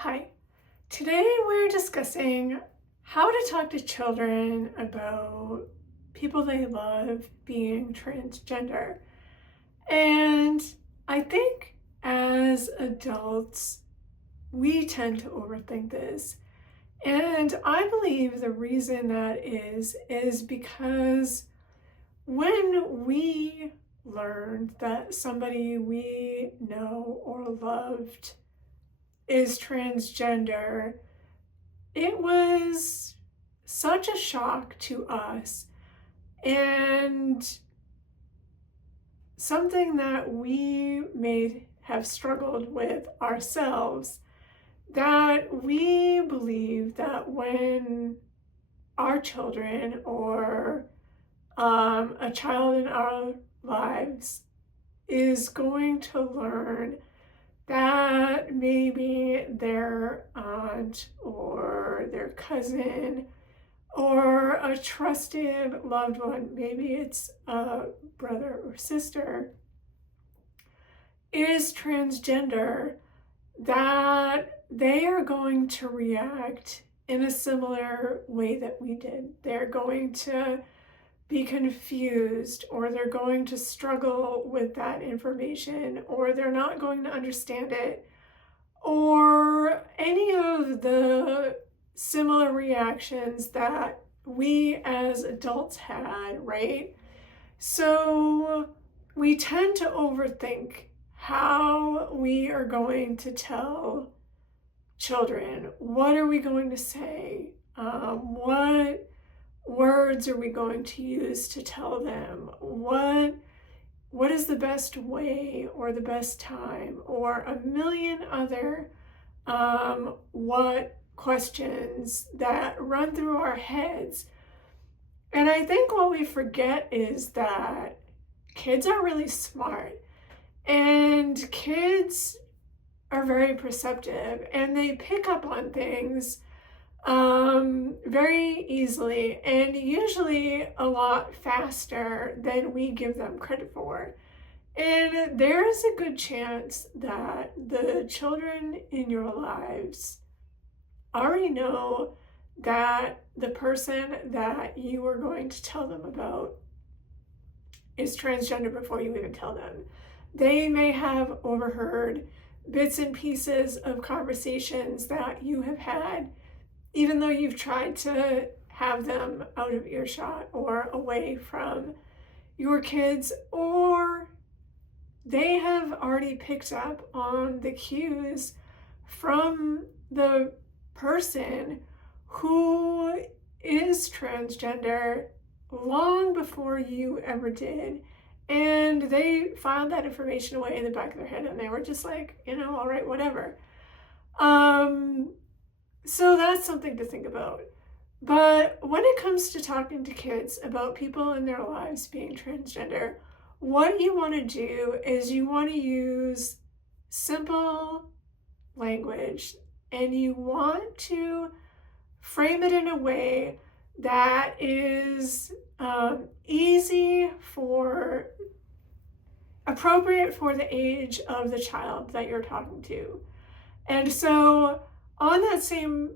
Hi. Today we're discussing how to talk to children about people they love being transgender. And I think as adults, we tend to overthink this. And I believe the reason that is because when we learned that somebody we know or loved is transgender, it was such a shock to us and something that we may have struggled with ourselves, that we believe that when our children or a child in our lives is going to learn that maybe their aunt or their cousin or a trusted loved one, maybe it's a brother or sister, is transgender, that they are going to react in a similar way that we did. They're going to be confused, or they're going to struggle with that information, or they're not going to understand it, or any of the similar reactions that we as adults had, right? So we tend to overthink how we are going to tell children. What are we going to say? What words are we going to use to tell them? What is the best way or the best time, or a million other what questions that run through our heads. And I think what we forget is that kids are really smart, and kids are very perceptive, and they pick up on things very easily, and usually a lot faster than we give them credit for. And there is a good chance that the children in your lives already know that the person that you are going to tell them about is transgender before you even tell them. They may have overheard bits and pieces of conversations that you have had, even though you've tried to have them out of earshot or away from your kids, or they have already picked up on the cues from the person who is transgender long before you ever did. And they filed that information away in the back of their head, and they were just like, all right, whatever. So that's something to think about. But when it comes to talking to kids about people in their lives being transgender, what you want to do is you want to use simple language, and you want to frame it in a way that is appropriate for the age of the child that you're talking to. And so on that same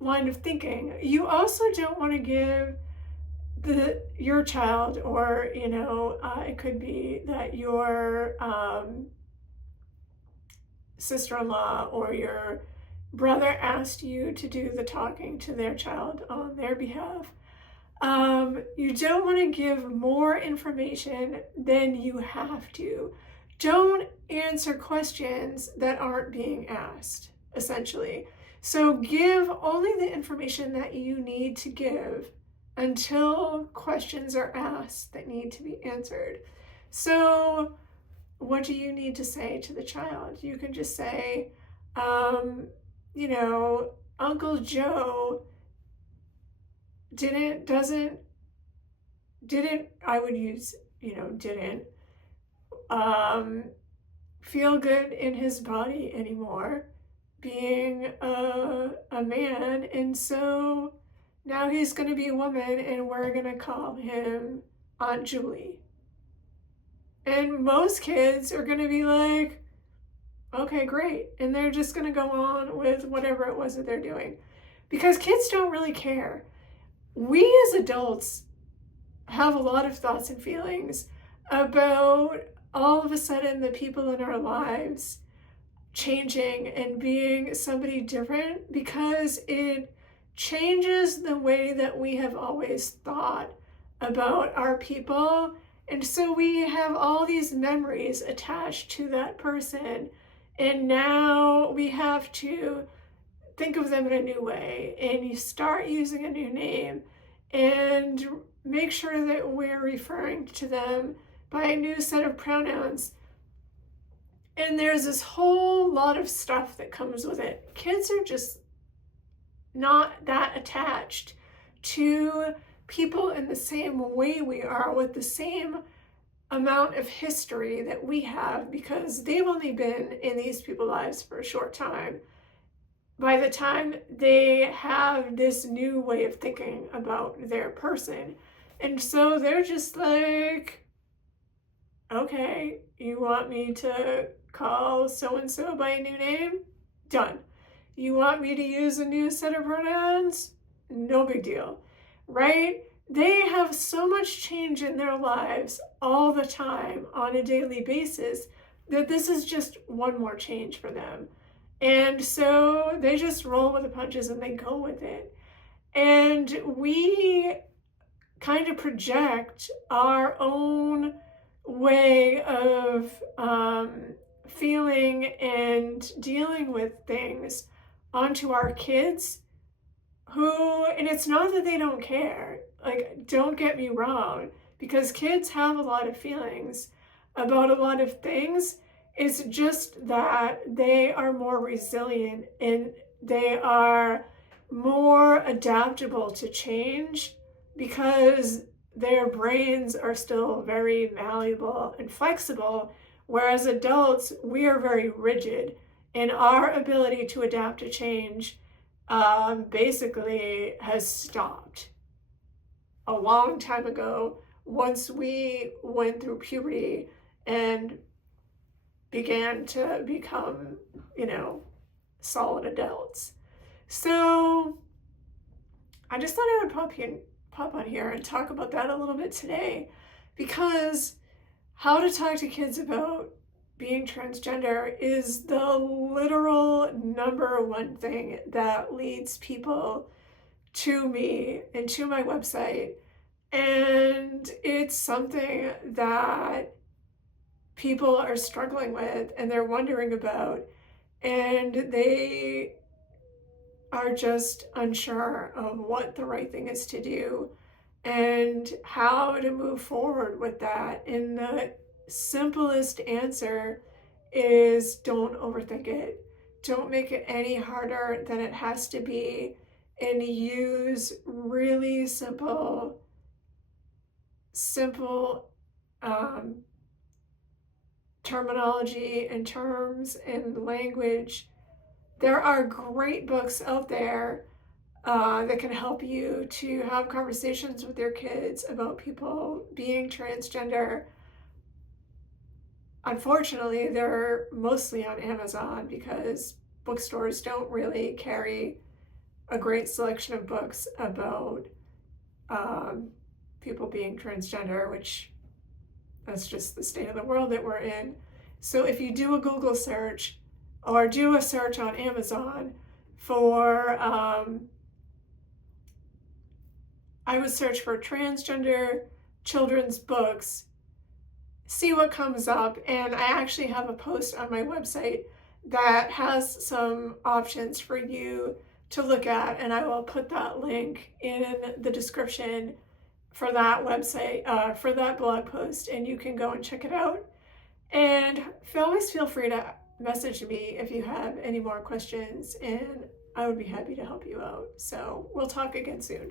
line of thinking, you also don't want to give your child, or it could be that your sister-in-law or your brother asked you to do the talking to their child on their behalf. You don't want to give more information than you have to. Don't answer questions that aren't being asked, essentially. So give only the information that you need to give until questions are asked that need to be answered. So what do you need to say to the child? You can just say, Uncle Joe didn't, I would use, didn't feel good in his body anymore, being a man, and so now he's going to be a woman, and we're going to call him Aunt Julie. And most kids are going to be like, Okay, great. And they're just going to go on with whatever it was that they're doing. Because kids don't really care. We as adults have a lot of thoughts and feelings about all of a sudden the people in our lives changing and being somebody different, because it changes the way that we have always thought about our people. And so we have all these memories attached to that person. And now we have to think of them in a new way. And you start using a new name and make sure that we're referring to them by a new set of pronouns. And there's this whole lot of stuff that comes with it. Kids are just not that attached to people in the same way we are, with the same amount of history that we have, because they've only been in these people's lives for a short time. By the time they have this new way of thinking about their person. And so they're just like, okay, you want me to call so-and-so by a new name? Done. You want me to use a new set of pronouns? No big deal, right? They have so much change in their lives all the time on a daily basis that this is just one more change for them. And so they just roll with the punches and they go with it. And we kind of project our own way of feeling and dealing with things onto our kids, who, and it's not that they don't care, like, don't get me wrong, because kids have a lot of feelings about a lot of things. It's just that they are more resilient and they are more adaptable to change, because their brains are still very malleable and flexible, whereas adults, we are very rigid, and our ability to adapt to change basically has stopped a long time ago, once we went through puberty and began to become, solid adults. So I just thought I would pop on here and talk about that a little bit today, because how to talk to kids about being transgender is the literal number one thing that leads people to me and to my website. And it's something that people are struggling with and they're wondering about, and they are just unsure of what the right thing is to do and how to move forward with that. And the simplest answer is don't overthink it. Don't make it any harder than it has to be, and use really simple terminology and terms and language. There are great books out there that can help you to have conversations with your kids about people being transgender. Unfortunately, they're mostly on Amazon, because bookstores don't really carry a great selection of books about people being transgender, which that's just the state of the world that we're in. So if you do a Google search or do a search on Amazon for, I would search for transgender children's books, see what comes up. And I actually have a post on my website that has some options for you to look at, and I will put that link in the description for that website, for that blog post, and you can go and check it out. And always feel free to message me if you have any more questions, and I would be happy to help you out. So we'll talk again soon.